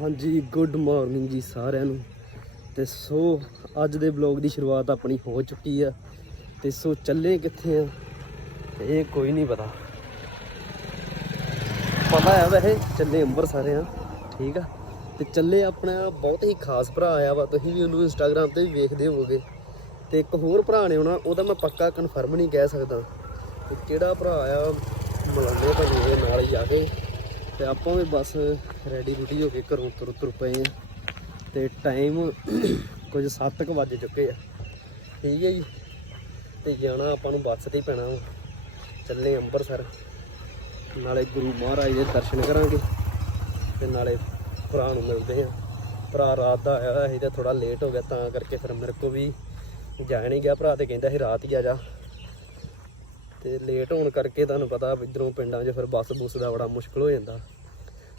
ਹਾਂਜੀ good morning ਜੀ ਸਾਰਿਆਂ ਨੂੰ। ਤੇ ਸੋ, ਅੱਜ ਦੇ ਬਲੌਗ ਦੀ ਸ਼ੁਰੂਆਤ ਆਪਣੀ ਹੋ ਚੁੱਕੀ ਆ। ਤੇ ਸੋ, ਚੱਲੇ ਕਿੱਥੇ ਆ? ਇਹ ਕੋਈ ਨਹੀਂ ਪਤਾ। ਪਤਾ ਆ ਵੈਸੇ, ਚੱਲੇ ਅੰਮ੍ਰਿਤਸਰ ਆ, ਠੀਕ ਆ। ਤੇ ਚੱਲੇ ਆਪਣਾ ਬਹੁਤ ਹੀ ਖਾਸ ਭਰਾ ਆਇਆ ਵਾ, ਤੁਸੀਂ ਵੀ ਉਹਨੂੰ ਇੰਸਟਾਗ੍ਰam ਤੇ ਵੀ ਵੇਖਦੇ ਹੋਵੋਗੇ। ਤੇ ਇੱਕ ਹੋਰ ਭਰਾ ਨੇ ਆਉਣਾ ਉਹਦਾ ਮੈਂ ਪੱਕਾ ਕਨਫਰਮ ਨਹੀਂ ਕਹਿ ਸਕਦਾ। ਤੇ ਕਿਹੜਾ ਭਰਾ ਆ, ਮਿਲਾਂਗੇ ਤੁਹਾਨੂੰ ਨਾਲ ਹੀ ਆ ਕੇ ਤੇ ਆਪਾਂ ਵੀ ਬਸ ਰੈਡੀ ਰੂਡੀ ਹੋ ਕੇ ਘਰੋਂ ਤੁਰ ਤੁਰ ਪਏ ਆ। ਤੇ ਟਾਈਮ ਕੁਝ 7:00 ਵੱਜ ਚੁੱਕੇ ਆ। ਠੀਕ ਹੈ ਜੀ। ਤੇ ਜਾਣਾ ਆਪਾਂ ਨੂੰ ਬੱਸ ਤੇ ਹੀ ਪੈਣਾ ਵਾ। ਚੱਲੇ ਅੰਮ੍ਰਿਤਸਰ ਨਾਲੇ ਗੁਰੂ ਮਹਾਰਾਜ ਦੇ ਦਰਸ਼ਨ ਕਰਾਂਗੇ। ਤੇ ਨਾਲੇ ਭਰਾ ਨੂੰ ਮਿਲਦੇ ਆ। ਭਰਾ ਰਾਤ ਦਾ ਆਇਆ ਸੀ ਤੇ ਥੋੜਾ ਲੇਟ ਹੋ ਗਿਆ, ਤਾਂ ਕਰਕੇ ਫਿਰ ਮੇਰੇ ਕੋ ਵੀ ਜਾ ਨਹੀਂ ਗਿਆ। ਭਰਾ ਤੇ ਕਹਿੰਦਾ ਸੀ ਰਾਤ ਹੀ ਆ ਜਾ। ਤੇ ਲੇਟ ਹੋਣ ਕਰਕੇ ਤੁਹਾਨੂੰ ਪਤਾ ਇਧਰੋਂ ਪਿੰਡਾਂ 'ਚ ਫਿਰ ਬੱਸ ਬੁੱਸ ਦਾ ਬੜਾ ਮੁਸ਼ਕਲ ਹੋ ਜਾਂਦਾ।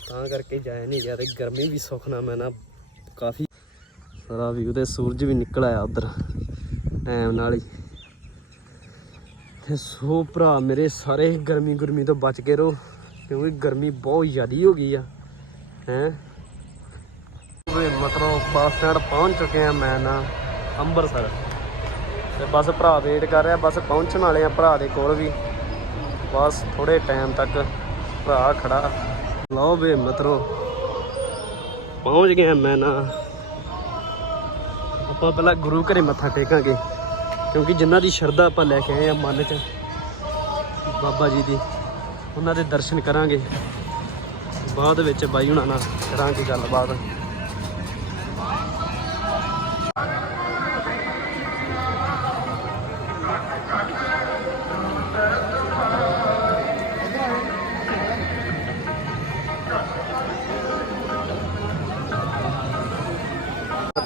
ਤਾਂ ਕਰਕੇ ਜਾਇਆ ਨਹੀਂ ਗਿਆ ਤੇ ਗਰਮੀ ਵੀ ਸੁਖਣਾ ਮੈਂ ਨਾ ਕਾਫੀ ਸਾਰਾ ਵੀ ਉਹਦੇ ਸੂਰਜ ਵੀ ਨਿਕਲ ਆਇਆ ਉਧਰ ਟਾਈਮ ਨਾਲ ਹੀ। ਤੇ ਸੋ ਭਰਾ ਮੇਰੇ ਸਾਰੇ ਗਰਮੀ ਗੁਰਮੀ ਤੋਂ ਬਚ ਕੇ ਰਹੋ, ਕਿਉਂਕਿ ਗਰਮੀ ਬਹੁਤ ਜ਼ਿਆਦੀ ਹੋ ਗਈ ਆ, ਹੈ। ਮਤਲਬ ਬੱਸ ਸਟੈਂਡ ਪਹੁੰਚ ਚੁੱਕੇ ਆ ਮੈਂ ਨਾ ਅੰਮ੍ਰਿਤਸਰ। ਤੇ ਬਸ ਭਰਾ ਵੇਟ ਕਰ ਰਿਹਾ, ਬਸ ਪਹੁੰਚਣ ਵਾਲੇ ਆ ਭਰਾ ਦੇ ਕੋਲ ਵੀ। ਬਸ ਥੋੜੇ ਟਾਈਮ ਤੱਕ ਭਰਾ ਖੜਾ। ਲਓ ਵੇ ਮਤਰੋ, ਪਹੁੰਚ ਗਏ ਮੈਂ ਨਾ। ਆਪਾਂ ਪਹਿਲਾਂ ਗੁਰੂ ਘਰੇ ਮੱਥਾ ਟੇਕਾਂਗੇ, ਕਿਉਂਕਿ ਜਿਨ੍ਹਾਂ ਦੀ ਸ਼ਰਧਾ ਆਪਾਂ ਲੈ ਕੇ ਆਏ ਆ ਮਨ 'ਚ, ਬਾਬਾ ਜੀ ਦੀ, ਉਹਨਾਂ ਦੇ ਦਰਸ਼ਨ ਕਰਾਂਗੇ। ਬਾਅਦ ਵਿੱਚ ਬਾਈ ਹੁਣਾਂ ਨਾਲ ਕਰਾਂਗੇ ਗੱਲਬਾਤ।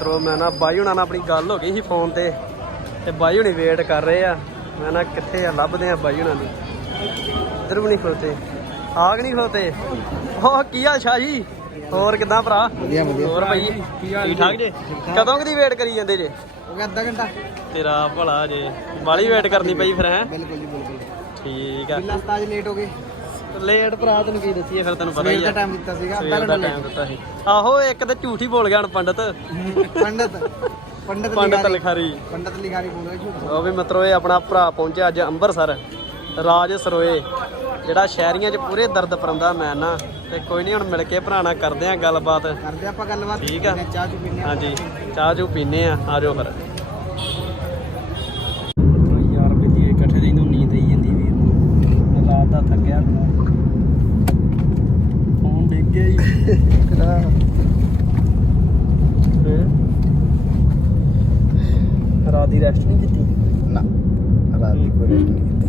ਮਤਲਬ ਮੈਂ ਨਾ ਬਾਈ ਹੁਣਾਂ ਨਾਲ ਆਪਣੀ ਗੱਲ ਹੋ ਗਈ ਸੀ ਫੋਨ ਤੇ ਤੇ ਬਾਈ ਹੁਣੀ ਵੇਟ ਕਰ ਰਹੇ ਆ। ਮੈਂ ਨਾ ਕਿੱਥੇ ਆ ਲੱਭਦੇ ਆ ਬਾਈ ਹੁਣਾਂ ਦੀ ਇੱਧਰ ਵੀ ਨਹੀਂ ਖਲੋਤੇ। ਆਗ ਨਹੀਂ ਖਲੋਤੇ। ਉਹ ਕੀ ਹਾਲ ਸ਼ਾਹ ਜੀ? ਹੋਰ ਕਿਦਾਂ ਭਰਾ? ਵਧੀਆ ਵਧੀਆ। ਹੋਰ ਭਾਈ ਠੀਕ ਠਾਕ ਜੇ? ਕਦੋਂ ਕਦੀ ਵੇਟ ਕਰੀ ਜਾਂਦੇ ਜੇ? ਹੋ ਗਿਆ ਅੱਧਾ ਘੰਟਾ। ਤੇਰਾ ਭਲਾ ਜੇ। ਬਾਲੀ ਵੇਟ ਕਰਨੀ ਪਈ ਫਿਰ ਹੈ? ਬਿਲਕੁਲ ਜੀ ਬਿਲਕੁਲ। ਠੀਕ ਆ। ਬਿੱਲਾ ਉਸਤਾਦ ਲੇਟ ਹੋ ਗਏ। ਲੇਟ ਭਰਾ ਤੈਨੂੰ ਕੀ ਦੱਸੀਏ ਫਿਰ ਤੈਨੂੰ ਪਤਾ ਸਵੇਰ ਹੀ ਦਾ ਆ। ਟਾਈਮ ਦਿੱਤਾ ਸੀਗਾ ਸਵੇਰ ਦਾ ਘੰਟਾ ਟਾਈਮ ਦਿੱਤਾ ਸੀ। ਆਹੋ ਇੱਕ ਤੇ ਝੂਠ ਹੀ ਬੋਲ ਗਿਆ ਹੁਣ ਪੰਡਤ। ਪੰਡਤ। ਪੰਡਤ ਪੰਡਤ ਲਿਖਾਰੀ। ਲਿਖਾਰੀ। ਪੰਡਤ ਲਿਖਾਰੀ ਬੋਲ ਰਿਹਾ ਝੂਠ ਉਹ ਵੀ ਮਤਲਬ ਇਹ ਆਪਣਾ ਭਰਾ ਪਹੁੰਚਿਆ ਅੱਜ ਅੰਮ੍ਰਿਤਸਰ ਰਾਜ ਸਰੋਏ। ਜਿਹੜਾ ਸ਼ਹਿਰੀਆਂ 'ਚ ਪੂਰੇ ਦਰਦ ਪਰੰਦਾ ਮੈਂ ਨਾ ਤੇ ਕੋਈ ਨਹੀਂ ਹੁਣ ਮਿਲ ਕੇ ਭਰਾ ਨਾਲ ਕਰਦੇ ਆ ਗੱਲਬਾਤ। ਕਰਦੇ ਆਪਾਂ ਗੱਲਬਾਤ। ਠੀਕ ਆ। ਪੀਨੇ ਚਾਹ ਚੁ ਪੀਨੇ ਹਾਂਜੀ ਚਾਹ ਚੂ ਪੀਨੇ ਆ। ਆ ਜਾਓ ਫਿਰ ਯਾਰ ਬਿੱਲੀ ਇਕੱਠੇ ਦੀ ਨੂੰ ਨੀਂਦ ਆਈ ਜਾਂਦੀ ਵੀਰ ਨੂੰ ਰਾਤ ਦਾ ਥੱਕਿਆ ਗਿਆ ਹੀ ਰਾਤ ਦੀ ਰੈਸਟ ਨਹੀਂ ਕੀਤੀ? ਨਾ ਰਾਤ ਦੀ ਕੋਈ ਰੈਸਟ ਨਹੀਂ ਕੀਤੀ।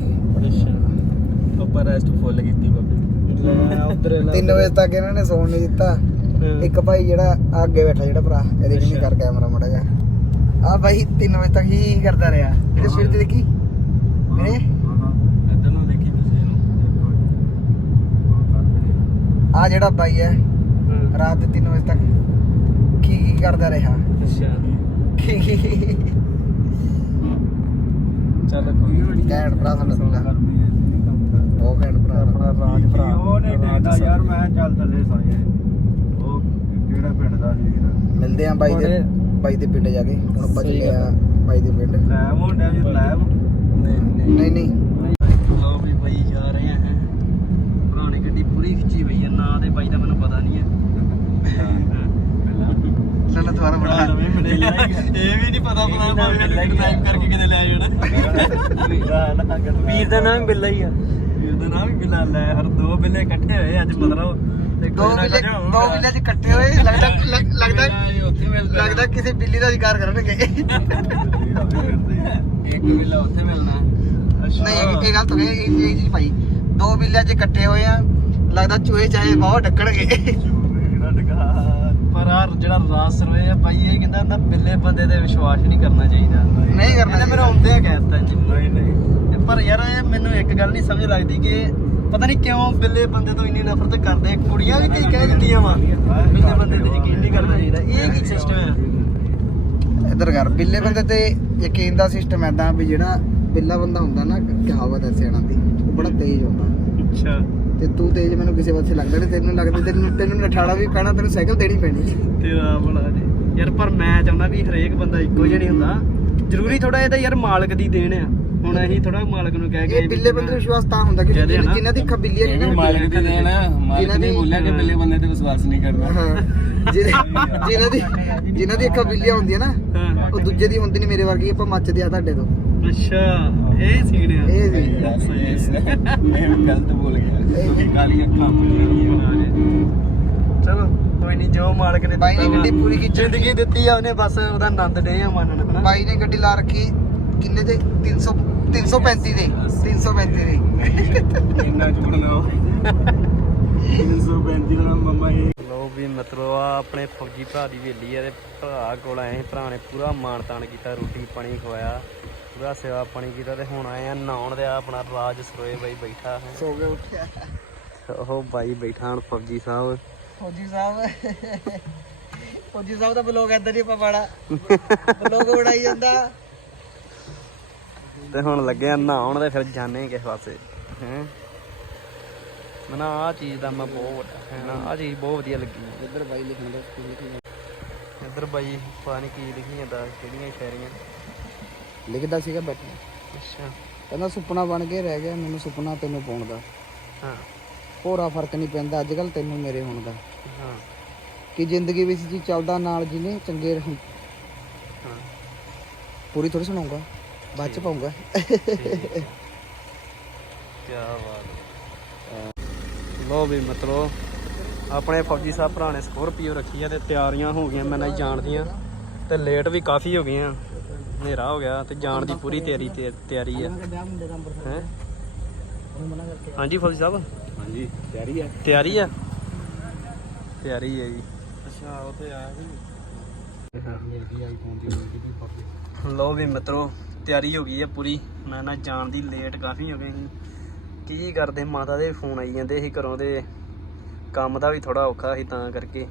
ਅੱਛਾ। ਆਪਾਂ ਰੈਸਟ ਫੁੱਲ ਕੀਤੀ ਬਾਬੇ। ਉਧਰ 3 ਵਜੇ ਤੱਕ ਇਹਨਾਂ ਨੇ ਸੌਣ ਨਹੀਂ ਦਿੱਤਾ। ਇੱਕ ਭਾਈ ਜਿਹੜਾ ਅੱਗੇ ਬੈਠਾ ਜਿਹੜਾ ਭਰਾ ਇਹਦੇ ਕਿ ਨਹੀਂ ਕਰ ਕੈਮਰਾ ਮੜਾ ਜਾ ਆ ਭਾਈ 3 ਵਜੇ ਤੱਕ ਹੀ ਕਰਦਾ ਰਿਹਾ। ਇਹਦੇ ਸਿਰ ਤੇ ਦੇਖੀ? ਵੀਰੇ ਇੱਧਰ ਨੂੰ ਦੇਖੀ ਤੁਸੀਂ ਆ ਜਿਹੜਾ ਬਾਈ ਹੈ ਰਾਤ ਦੇ 3 ਵਜੇ ਤੱਕ ਕੀ ਕੀ ਕਰਦਾ ਰਿਹਾ? ਅੱਛਾ। ਕੀ ਕੀ? ਚੱਲ ਕੋਈ ਨਹੀਂ। ਘੈਂਟ ਭਰਾ ਸਾਨੂੰ ਸੁਣਦਾ ਬਹੁਤ ਘੈਂਟ ਭਰਾ। ਆਪਣਾ ਰਾਜ ਭਰਾ। ਉਹ ਨਹੀਂ ਦੇਖਦਾ ਯਾਰ ਮੈਂ ਚੱਲ ਥੱਲੇ ਸਾਇਆ ਉਹ ਕਿਹੜਾ ਪਿੰਡ ਦਾ ਸੀ ਮਿਲਦੇ ਆ ਬਾਈ ਦੇ ਉਹਨੇ- ਬਾਈ ਦੇ ਪਿੰਡ ਜਾ ਕੇ। ਹੁਣ ਆਪਾਂ ਚੱਲੇ ਆ ਬਾਈ ਦੇ ਪਿੰਡ। ਲੈਬ ਹੁੰਦਾ ਜੀ ਲੈਬ? ਨਹੀਂ ਨਹੀਂ। ਲੋ ਵੀ ਬਾਈ ਜਾ ਰਹੇ ਆ ਹੈ। ਪੁਰਾਣੀ ਗੱਡੀ ਪੂਰੀ ਨਾਂ ਤੇ ਬਾਈ ਦਾ ਮੈਨੂੰ ਪਤਾ ਨਹੀਂ ਹੈ। ਚਲੋ ਦੁਬਾਰਾ ਬਣਾ ਇਹ ਵੀ ਨਹੀਂ ਪਤਾ ਪਤਾ ਭਾਵੇਂ ਟਾਈਮ ਕਰਕੇ ਕਿਤੇ ਲੈ ਜਾਣਾ। ਵੀਰ ਦਾ ਨਾਮ ਬਿੱਲਾ ਹੀ ਆ। ਵੀਰ ਦਾ ਨਾਮ ਬਿੱਲਾ ਲੈ ਹਰ ਦੋ ਬਿੱਲੇ ਇਕੱਠੇ ਹੋਏ ਅੱਜ ਮਤਲਬ ਤੇ ਦੋ ਬਿੱਲੇ ਦੋ ਬਿੱਲੇ ਚ ਇਕੱਠੇ ਹੋਏ ਲੱਗਦਾ ਲੱਗ- ਲੱਗਦਾ ਲੱਗਦਾ ਕਿਸੇ ਬਿੱਲੀ ਦਾ ਸ਼ਿਕਾਰ ਕਰਨਗੇ। ਇੱਕ ਬਿੱਲਾ ਉੱਥੇ ਮਿਲਣਾ। ਨਹੀਂ ਇਹ ਗੱਲ ਤਾਂ ਇਹ ਇਹ ਚੀਜ਼ ਭਾਈ ਦੋ ਬਿੱਲੇ ਚ ਇਕੱਠੇ ਹੋਏ ਆ ਲੱਗਦਾ ਚੂਹੇ ਚਾਹੇ ਬਹੁਤ ਡੱਕਣਗੇ। ਪਰ ਆ ਜਿਹੜਾ ਰਾਸ ਰੋਏ ਆ ਭਾਈ ਇਹ ਕਹਿੰਦਾ ਨਾ ਬਿੱਲੇ ਬੰਦੇ ਤੇ ਵਿਸ਼ਵਾਸ ਨਹੀਂ ਕਰਨਾ ਚਾਹੀਦਾ। ਨਹੀਂ ਕਰਨਾ ਇਹਨੇ ਮੇਰਾ ਆਉਂਦੇ ਆ ਕਹਿਤਾ ਜੀ। ਨਹੀਂ ਨਹੀਂ। ਪਰ ਯਾਰ ਇਹ ਮੈਨੂੰ ਇੱਕ ਗੱਲ ਨਹੀਂ ਸਮਝ ਲੱਗਦੀ ਕਿ ਪਤਾ ਨਹੀਂ ਕਿਉਂ ਬਿੱਲੇ ਬੰਦੇ ਤੋਂ ਇੰਨੀ ਨਫ਼ਰਤ ਕਰਦੇ ਆ। ਕੁੜੀਆਂ ਵੀ ਕਈ ਕਹਿ ਦਿੰਦੀਆਂ ਵਾ। ਬਿੱਲੇ ਬੰਦੇ ਤੇ ਯਕੀਨ ਨਹੀਂ ਕਰਨਾ ਚਾਹੀਦਾ। ਇਹ ਕੀ ਸਿਸਟਮ ਹੈ ਇੱਧਰ ਕਰ ਬਿੱਲੇ ਬੰਦੇ ਤੇ ਯਕੀਨ ਦਾ ਸਿਸਟਮ ਐਦਾਂ ਵੀ ਜਿਹੜਾ ਬਿੱਲਾ ਬੰਦਾ ਹੁੰਦਾ ਨਾ ਕਹਾਵਤ ਐ ਸਿਆਣਾ ਦੀ ਉਹ ਬੜਾ ਤੇਜ਼ ਹੁੰਦਾ। ਅੱਛਾ। ਤੇ ਤੂੰ ਤੇਜ ਮੈਨੂੰ ਕਿਸੇ ਪਾਸੇ ਲੱਗਦਾ ਨਹੀਂ ਤੈਨੂੰ ਲੱਗਦਾ ਤੈਨੂੰ ਤੈਨੂੰ ਨਠਾੜਾ ਵੀ ਪੈਣਾ ਤੈਨੂੰ ਸਾਈਕਲ ਦੇਣੀ ਪੈਣੀ। ਤੇਰਾ ਬੜਾ ਜੀ। ਯਾਰ ਪਰ ਮੈਂ ਚਾਹੁੰਦਾ ਵੀ ਹਰੇਕ ਬੰਦਾ ਇੱਕੋ ਜਿਹਾ ਨਹੀਂ ਹੁੰਦਾ। ਜ਼ਰੂਰੀ ਥੋੜਾ ਇਹ ਤਾਂ ਯਾਰ ਮਾਲਕ ਦੀ ਦੇਣ ਆ। ਹੁਣ ਅਸੀਂ ਥੋੜਾ ਮਾਲਕ ਨੂੰ ਕਹਿ ਕੇ ਇਹ ਬਿੱਲੇ ਬੰਦੇ ਨੂੰ ਵਿਸ਼ਵਾਸ ਤਾਂ ਹੁੰਦਾ ਕਿ ਕਹਦੇ ਆ ਨਾ। ਜਿਨ੍ਹਾਂ ਦੀ ਅੱਖਾਂ ਬਿੱਲੀਆਂ ਇਹ ਵੀ ਨੇ ਮਾਲਕ ਦੀ ਦੇਣ ਆ। ਮਾਲਕ ਨੇ ਦੀ- ਬੋਲਿਆ ਕਿ ਬਿੱਲੇ ਬੰਦੇ ਤੇ ਵਿਸ਼ਵਾਸ ਨਹੀਂ ਕਰਨਾ। ਹਾਂ। ਜਿਹਦੇ- ਜਿਨ੍ਹਾਂ ਦੀ ਜਿਨ੍ਹਾਂ ਦੀ ਅੱਖਾਂ ਬਿੱਲੀਆਂ ਹੁੰਦੀਆਂ ਨਾ ਹਾਂ। ਉਹ ਦੂਜੇ ਦੀ ਹੁੰਦੀ ਨਹੀਂ ਮੇਰੇ ਵਰਗੀ ਆਪਾਂ ਮੱਚਦੇ ਆ ਤੁਹਾਡੇ ਤੋਂ। ਅੱਛਾ। ਇਹ ਸੀਨ ਆ। ਇਹ ਸੀ ਦੱਸ ਇਸ ਮੈਂ ਵੀ ਗਲਤ ਬੋਲ ਗਿਆ। ਕਿਉਂਕਿ ਕਾਲੀ ਅੱਖਾਂ ਆਪਣੀਆਂ ਚਲੋ ਕੋਈ ਨਹੀਂ ਜੋ ਮਾਲਕ ਨੇ ਬਾਈ ਨੇ ਦਿੱਤਾ ਵਾ। ਗੱਡੀ ਪੂਰੀ ਕੀਤੀ। ਜ਼ਿੰਦਗੀ ਦਿੱਤੀ ਆ ਉਹਨੇ ਬਸ ਉਹਦਾ ਆਨੰਦ ਡੇ ਆ ਮੰਨਣ ਹਨਾ ਬਾਈ ਨੇ ਗੱਡੀ ਲਾ ਰੱਖੀ ਕਿੰਨੇ ਦੇ? 300 335 ਦੇ। 335 ਦੇ। ਇੰਨਾ ਜੁੜਨਾ 335 ਦਾ ਮੰਮਾ ਇਹ। ਲੋ ਵੀ ਮਤਲਬ ਆ ਆਪਣੇ ਫੌਜੀ ਭਰਾ ਦੀ ਹਵੇਲੀ ਆ ਤੇ ਭਰਾ ਕੋਲ ਆਏ ਭਰਾ ਨੇ ਪੂਰਾ ਮਾਣ ਤਾਣ ਕੀਤਾ ਰੋਟੀ ਪਾਣੀ ਖਵਾਇਆ। ਪੂਰਾ ਸੇਵਾ ਪਾਣੀ ਕੀਤਾ ਤੇ ਹੁਣ ਆਏ ਆ ਨਹਾਉਣ ਦੇ ਆ ਆਪਣਾ ਰਾਜ ਸਰੋਏ ਬਾਈ ਬੈਠਾ ਹੈ। ਸੋ ਕੇ ਉੱਠਿਆ ਉਹ ਬਾਈ ਬੈਠਾ ਹੁਣ ਫੌਜੀ ਸਾਹਿਬ। ਫੌਜੀ ਸਾਹਿਬ। ਫੌਜੀ ਸਾਹਿਬ ਦਾ ਬਲੌਗ ਇੱਧਰ ਹੀ ਆਪਾਂ ਪਾੜਾ ਬਲੌਗ ਬਣਾਈ ਜਾਂਦਾ। ਤੇ ਹੁਣ ਲੱਗੇ ਆ ਨਹਾਉਣ ਦੇ ਫਿਰ ਜਾਣੇ ਕਿਸੇ ਪਾਸੇ। ਹੈ? ਮਨਾ ਆ ਚੀਜ਼ ਦਾ ਮੈਂ ਬਹੁਤ ਵੱਡਾ ਫੈਨ ਆ। ਚੀਜ਼ ਬਹੁਤ ਵਧੀਆ ਲੱਗੀ। ਇੱਧਰ ਬਾਈ ਲਿਖਣ ਦਾ ਇੱਧਰ ਬਾਈ ਨੀ ਕੀ ਲਿਖੀ ਜਾਂਦਾ ਕਿਹੜੀਆਂ ਸ਼ਾਇਰੀਆਂ। ਲਿਖਦਾ ਸੀਗਾ ਬੈਠਾ ਅੱਛਾ। ਕਹਿੰਦਾ ਸੁਪਨਾ ਬਣ ਕੇ ਰਹਿ ਗਿਆ ਮੈਨੂੰ ਸੁਪਨਾ ਤੈਨੂੰ ਪਾਉਣ ਦਾ। ਹਾਂ। ਹੋਰਾ ਫ਼ਰਕ ਨਹੀਂ ਪੈਂਦਾ ਅੱਜ ਕੱਲ ਤੈਨੂੰ ਮੇਰੇ ਹੋਣ ਦਾ। ਹਾਂ। ਕਿ ਜ਼ਿੰਦਗੀ ਵਿੱਚ ਜੀ ਚੱਲਦਾ ਨਾਲ ਜਿਹਨੇ ਚੰਗੇ ਰਹੂੰ। ਹਾਂ। ਪੂਰੀ ਥੋੜੀ ਸੁਣਾਉਂਗਾ ਬਾਅਦ ਚ ਪਾਉਂਗਾ। ਕੀ ਬਾਤ ਲੋ ਵੀ ਮਤਲਬ ਆਪਣੇ ਫੌਜੀ ਸਾਹਿਬ ਭਰਾ ਨੇ ਸਕੋਰਪੀਓ ਰੱਖੀ ਆ ਤੇ ਤਿਆਰੀਆਂ ਹੋ ਗਈਆਂ ਮੈਂ ਨਹੀਂ ਜਾਣਦੀਆਂ ਤੇ ਲੇਟ ਵੀ ਕਾਫੀ ਹੋ ਗਈਆਂ। ਹਨੇਰਾ ਹੋ ਗਿਆ ਤੇ ਜਾਣ ਦੀ ਪੂਰੀ ਤਿਆਰੀ ਤੇ ਤਿਆਰੀ ਆ। ਹੈ? ਹਾਂਜੀ ਫੌਜੀ ਸਾਹਿਬ? ਹਾਂਜੀ ਤਿਆਰੀ ਹੈ ਤਿਆਰੀ ਆ? ਤਿਆਰੀ ਹੈ ਜੀ। ਅੱਛਾ ਉਹ ਤੇ ਦੀ ਵੀਡੀਓ ਲੋ ਵੀ ਮਿੱਤਰੋ ਤਿਆਰੀ ਹੋ ਗਈ ਹੈ ਪੂਰੀ। ਮੈਂ ਨਾ ਜਾਣ ਦੀ ਲੇਟ ਕਾਫੀ ਹੋ ਗਏ ਸੀ। ਕੀ ਕਰਦੇ ਮਾਤਾ ਦੇ ਫੋਨ ਆਈ ਜਾਂਦੇ ਸੀ ਘਰੋਂ ਦੇ ਕੰਮ ਦਾ ਵੀ ਥੋੜਾ ਔਖਾ ਸੀ ਤਾਂ ਕਰਕੇ।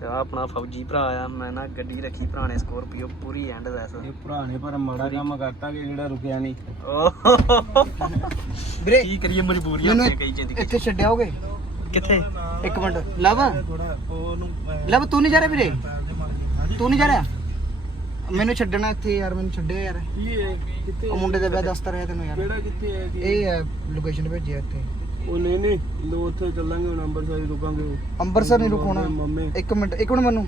ਤੇ ਆ ਆਪਣਾ ਫੌਜੀ ਭਰਾ ਆ ਮੈਂ ਨਾ ਗੱਡੀ ਰੱਖੀ ਪੁਰਾਣੇ ਸਕੋਰਪੀਓ ਪੂਰੀ ਐਂਡ ਵੈਸ ਇਹ ਨੇ ਪਰ ਮਾੜਾ ਕੰਮ ਕਰਤਾ ਕਿ ਜਿਹੜਾ ਰੁਕਿਆ ਨਹੀਂ। ਵੀਰੇ ਕੀ ਕਰੀਏ ਮਜਬੂਰੀਆਂ ਹੁੰਦੀਆਂ ਕਈ ਜ਼ਿੰਦਗੀ। ਇੱਥੇ ਛੱਡਿਆਓਗੇ ਕਿੱਥੇ? ਇੱਕ ਮਿੰਟ ਲਵ। ਲਵ ਤੂੰ ਨਹੀਂ ਜਾ ਰਿਹਾ ਵੀਰੇ? ਤੂੰ ਨਹੀਂ ਜਾ ਰਿਹਾ? ਮੈਨੂੰ ਛੱਡਣਾ ਇੱਥੇ ਯਾਰ ਮੈਨੂੰ ਛੱਡਿਆ ਯਾਰ। ਇਹ? ਕਿੱਥੇ ਉਹ ਮੁੰਡੇ ਦੇ ਵਿਆਹ ਦੱਸਦਾ ਰਿਹਾ ਤੈਨੂੰ ਯਾਰ। ਕਿਹੜਾ ਕਿੱਥੇ ਹੈ ਜੀ ਇਹ ਹੈ ਲੋਕੇਸ਼ਨ ਭੇਜਿਆ ਇੱਥੇ। ਉਹ ਨਹੀਂ ਨਹੀਂ ਲੋ ਉੱਥੇ ਚੱਲਾਂਗੇ ਹੁਣ ਅੰਬਰਸਰ ਹੀ ਰੁਕਾਂਗੇ ਅੰਮ੍ਰਿਤਸਰ ਨਹੀਂ ਰੁਕਣਾ। ਮੰਮੀ। ਇੱਕ ਮਿੰਟ ਇੱਕ ਮਿੰਟ ਮੈਨੂੰ।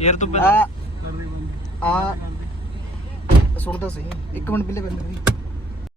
ਯਾਰ ਤੂੰ ਆ ਆ। ਸੁਣਦਾ ਸਹੀ। ਇੱਕ ਮਿੰਟ ਪਹਿਲੇ ਪਹਿਲੇ।